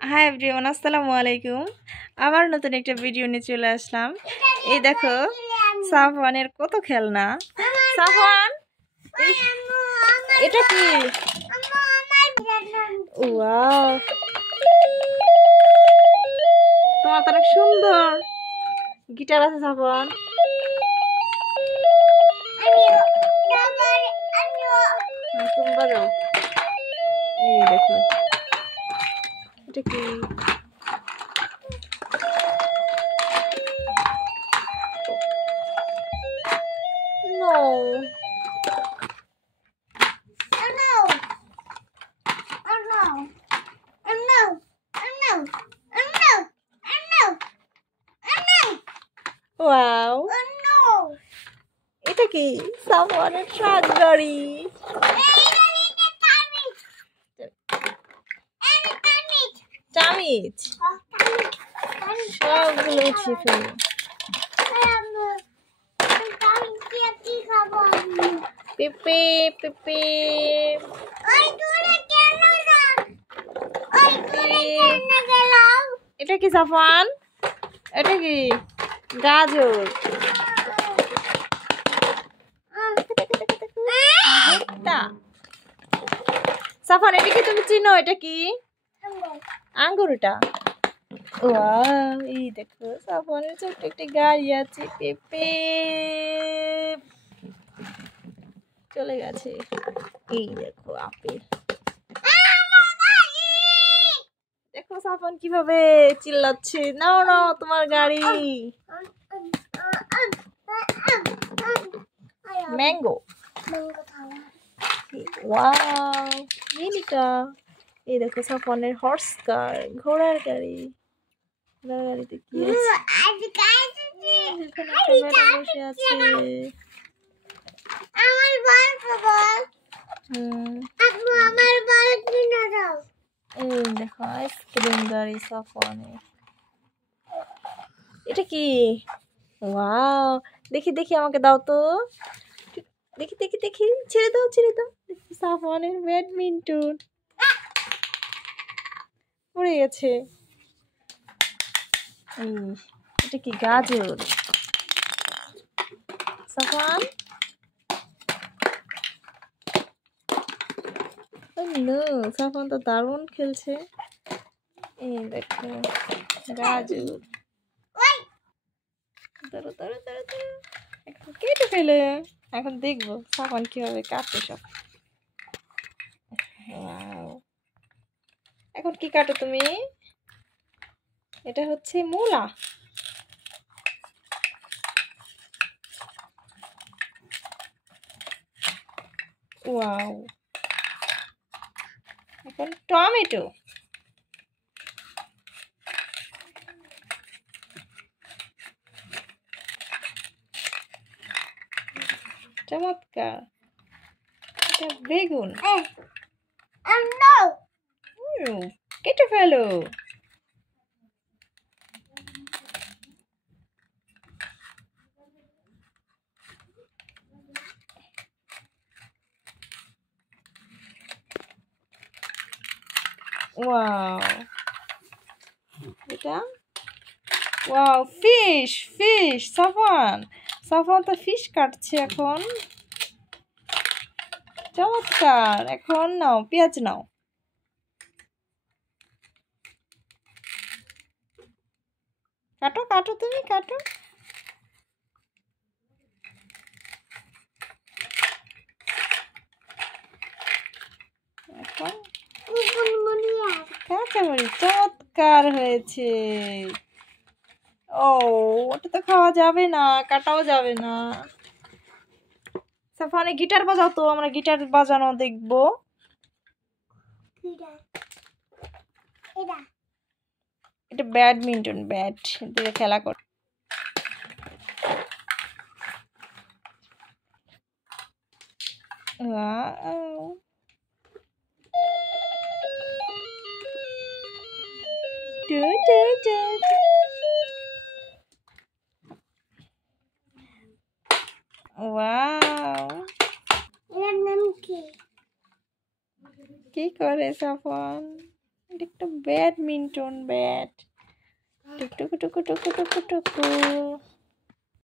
Hi everyone, আসসালামু আলাইকুম। আবার নতুন একটা ভিডিও নিয়ে চলে আসলাম। এই দেখো সাফওয়ানের কত খেলনা। সাফওয়ান, এটা কি? ওয়াও, তোমার তো অনেক সুন্দর গিটার আছে সাফওয়ান। তুমি বাজাও। এই দেখো, এটা কি? No. Wow. এটা কি? সাফওয়ানের ট্রাক গাড়ি। চামিচ সবগুলো উঠিয়ে ফেলো। পেপে পেপে এটা কি সাফওয়ান? এটা কি? গাজর। সাফওয়ান, এটা কি তুমি চিনো? এটা কি? আঙ্গুর। এটা ওয়াও, এই দেখো সাফওয়ানের ছোট্ট একটা গাড়ি আছে। পেপে চলে গেছে। এই দেখো আপেল। দেখো সাফওয়ান কিভাবে চিল্লাচ্ছে, নাও নাও তোমার গাড়ি। ম্যাঙ্গো। ওয়াও, মিলিকা। এই দেখো সাফওয়ানের হর্স কার, ঘোড়ার গাড়ি। ঘোড়ার গাড়িতে কি আছে? বসে আছে। এই দেখো আইসক্রিম গাড়ি সাফওয়ানের। এটা কি? ওয়াও, দেখি দেখি, আমাকে দাও তো। দেখি দেখি দেখি, ছেড়ে দাও ছেড়ে দাও। দেখি সাফওয়ানের ব্যাডমিন্টন পড়ে গেছে। এটা কি? গাজর। সাফওয়ান, সাফওয়ান তো দারুণ খেলছে। এই দেখো গাজর। দাঁড়ো দাঁড়ো দাঁড়ো দাঁড়ো, এখন কেটে ফেলে। এখন দেখবো সাফওয়ান কিভাবে কাটে সব। Wow. এখন কি কাটো তুমি? এটা হচ্ছে মূলা। ওয়াও, এখন টমেটো। চমৎকার। এটা বেগুন। কেটে ফেলো। ওয়াও, এটা wow, fish. Fish Safwan, Safwan তো ফিশ কাটছে এখন। চমৎকার। এখন নাও, পেঁয়াজ নাও। কাটো কাটো, তুমি কাটো। এখন কাঁচামরিচ। চমৎকার হয়েছে। ও, ওটা তো খাওয়া যাবে না, কাটাও যাবে না। সাফওয়ানে গিটার বাজাও তো, আমরা গিটার বাজানো দেখবো। এটা ব্যাডমিন্টন, ব্যাট দিয়ে খেলা কর। ওয়াও, কি করে সাফওয়ান? এটা একটা ব্যাডমিন্টন ব্যাট টুক টুক টুক টুক টুক টুক টুক